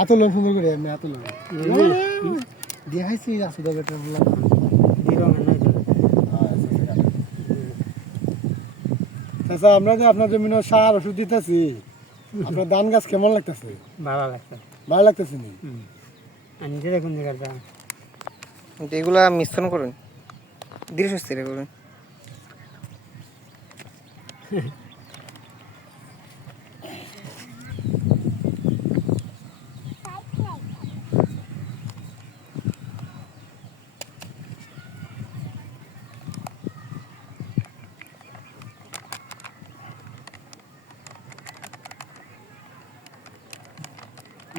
এত লোক সুন্দর করে এমনি এত লোক দেখাইছি আসু দাও বেটার বললাম আচ্ছা আমরা যে আপনার জমিনে সার ওষুধ দিতেছি আপনার ধান গাছ কেমন লাগতেছে? ভালো লাগতেছে নি? এগুলা মিশ্রণ করুন, ধীরে সুস্থিরে করুন।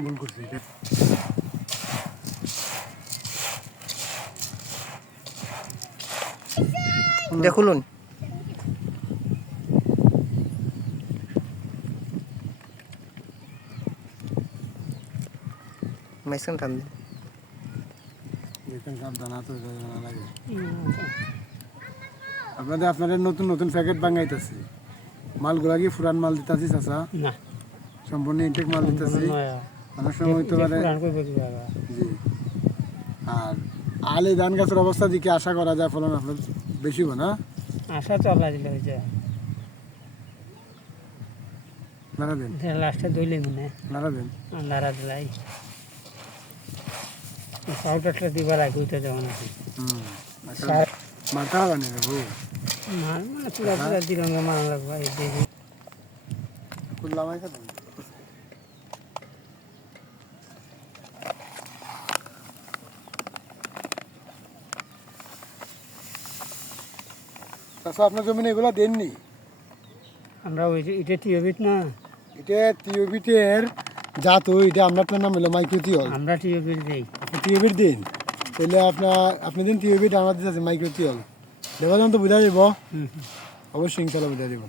ভুল করছি এটা। দেখুন মাইসন টান দিন। এখানে সাবধান তো জানা লাগে আপনাদের আপনাদের নতুন নতুন প্যাকেট বাঙাইতেছে মালগুলা কি পুরান মাল দিতেছি চাচা? না, সম্পূর্ণ ইনটেক মাল দিতেছি। অনেক সময় হইতে পারে জি। আর আলে ধান গাছের অবস্থা দিকে আশা করা যায় ফলন আপনার বেশি হবে না? আশা চলা দিলে হয়েছে নাড়া দেন লাস্টে দইলে মানে নাড়া দেন নাড়া দিলাই পাউডারটা দিবার আগে ওইটা যেমন আছে মাথা বানি দেবো মাল মানে পুরা পুরা দিরঙ্গা মারা লাগবে এই দেখি খুললাম খাবেন। চাচা আপনার জমিনে এগুলা দেননি? আমরা ওই যে এটা টিওবিট না, এটা টিওবিটের জাত ওই এটা আমরা নাম হলো মাইক্রোটিওল। আমরা টিওবিট দেই। টিওবিট দিন তাহলে আপনি দিন টিওবিট আমাদের আছে মাইক্রোটিওল দেওয়া তো বোঝা যাব। অবশ্যই ইনশাল্লাহ বোঝা যাব।